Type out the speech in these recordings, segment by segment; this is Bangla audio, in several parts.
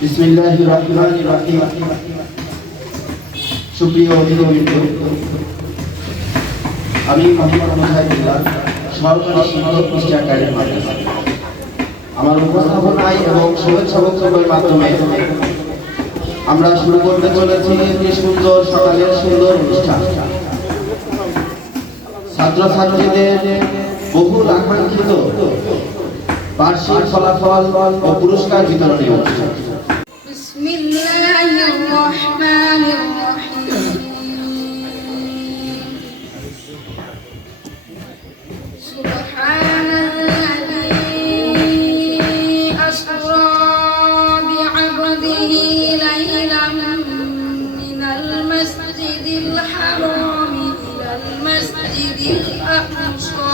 বিসমিল্লাহির রহমানির রহিম। সুপ্রিয় অতিথিবৃন্দ, আমি মোহাম্মদ মুজাহিদুল্লাহ, সহকারী শিক্ষক কুষ্টিয়া ক্যাডেট মাদ্রাসা। আমার উপস্থাপনায় এবং শুভেচ্ছা বক্তব্যের মাধ্যমে আমরা শুরু করতে চলেছি একটি সুন্দর সকালের সুন্দর অনুষ্ঠান। ছাত্রছাত্রীদের বহুল আকাঙ্ক্ষিত বার্ষিক ফলাফল ও পুরস্কার বিতরণী অনুষ্ঠান। বিসমিল্লাহির রহমানির রহিম। সুবহানাল্লাযী আসরা বি'আবদিহি লাইলাম মিনাল মাসজিদিল হারামি ইলাল মাসজিদিল আকসা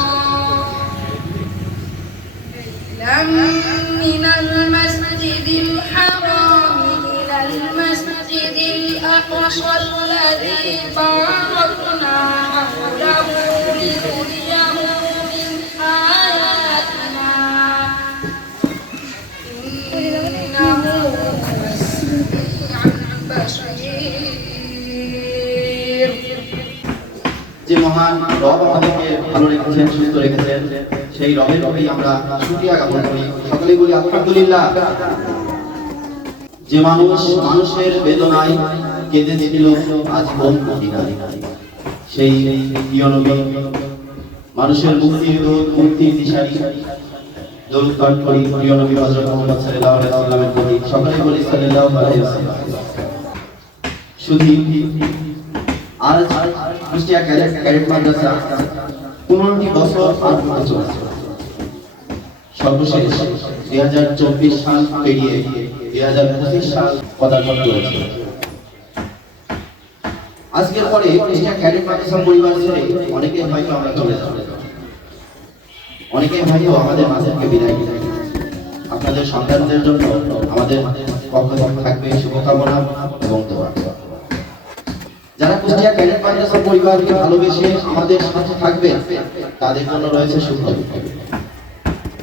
من المسجد الحرام إلى المسجد الأقصى الذي باركنا حوله لنريه من آياتنا إنه هو السميع البصير। যে মহান রব আমাদেরকে ভালো রেখেছেন, সুস্থ রেখেছেন, সেই রবের প্রতি আমরা শুকরিয়া জ্ঞাপন করি। সকলেই বলি আলহামদুলিল্লাহ। যে মানুষের বেদনায় কেঁদে দিল আজীবন মদিনায়, সেই প্রিয় নবী, মানুষের মুক্তির দিশারি, দরুদ পাঠ করি প্রিয় নবী হযরত মুহাম্মদ সাল্লাল্লাহু আলাইহি ওয়াসাল্লামের প্রতি। সকলেই বলি সাল্লাল্লাহু আলাইহি ওয়াসাল্লাম। শুধু আজ কুষ্টিয়া ক্যাডেট মাদ্রাসা 15টি বছর পার করতে চলেছে। সর্বশেষ 2024 সাল পেরিয়ে 2025 সাল পদার্পণ করেছে। আজকের পরে কুষ্টিয়া ক্যাডেট মাদ্রাসা পরিবার ছেড়ে অনেকেই হয়তো আমরা চলে যাব, অনেকেই হয়তো আমাদের মাঝে থেকে বিদায় নিতে। আপনাদের সন্তানদের জন্য আমাদের পক্ষ থেকে থাকবে শুভকামনা এবং দোয়া। যারা কুষ্টিয়া ক্যাডেট মাদ্রাসা পরিবারকে ভালোবেসে আমাদের সাথে থাকবে, তাদের জন্য রয়েছে সুখবর।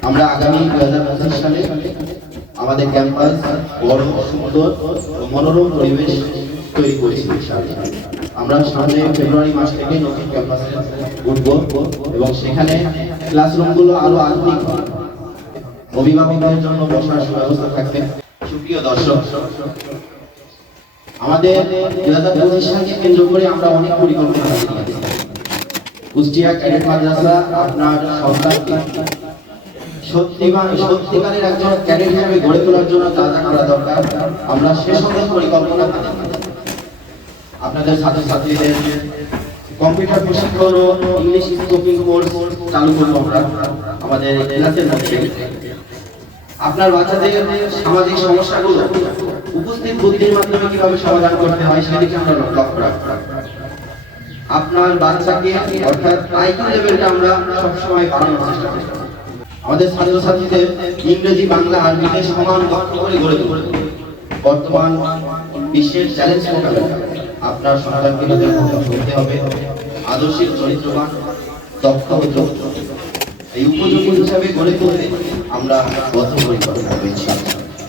আমরা আগামী 2025 সালে আমাদের ক্যাম্পাস বড়, সুন্দর ও মনোরম পরিবেশ তৈরি করেছি। আমরা সামনে ফেব্রুয়ারি মাস থেকে নতুন ক্যাম্পাসে উঠব এবং সেখানে ক্লাসরুমগুলো আরো আধুনিক হবে। অভিভাবকদের জন্য বসার সুব্যবস্থা থাকবে। সুপ্রিয় দর্শক, আমাদের 2025 সালকে কেন্দ্র করে আমরা অনেক পরিকল্পনা নিয়েছি। কুষ্টিয়া ক্যাডেট মাদ্রাসা আপনার সন্তানকে সত্যিকারের একজন ক্যাডেট হিসেবে গড়ে তোলার জন্য যা যা করা দরকার, আমরা সে সকল পরিকল্পনা আপনাদের ছাত্রছাত্রীদের কম্পিউটার প্রশিক্ষণ ও ইংলিশ স্পিকিং কোর্স চালু করব আমরা আমাদের ক্লাসের মধ্যে। আপনার বাচ্চাদের সামাজিক সমস্যাগুলো উপস্থিত বুদ্ধির মাধ্যমে কিভাবে সমাধান করতে হয় সেদিকে আমরা লক্ষ্য রাখব। আপনার বাচ্চাকে অর্থাৎ আইকিউ লেভেলটা আমরা সবসময় বাড়ানোর চেষ্টা করব। আমাদের ছাত্রছাত্রীদের ইংরেজি, বাংলা, আরবিতে সমান দক্ষ করে গড়ে তুলব। বর্তমান বিশ্বের চ্যালেঞ্জ মোকাবেলা আপনার সন্তানকে হতে হবে আদর্শিক, চরিত্রবান, দক্ষ ও যোগ্য। এই উপযোগী হিসাবে গড়ে তুলতে আমরা বদ্ধপরিকর হব ইনশাআল্লাহ।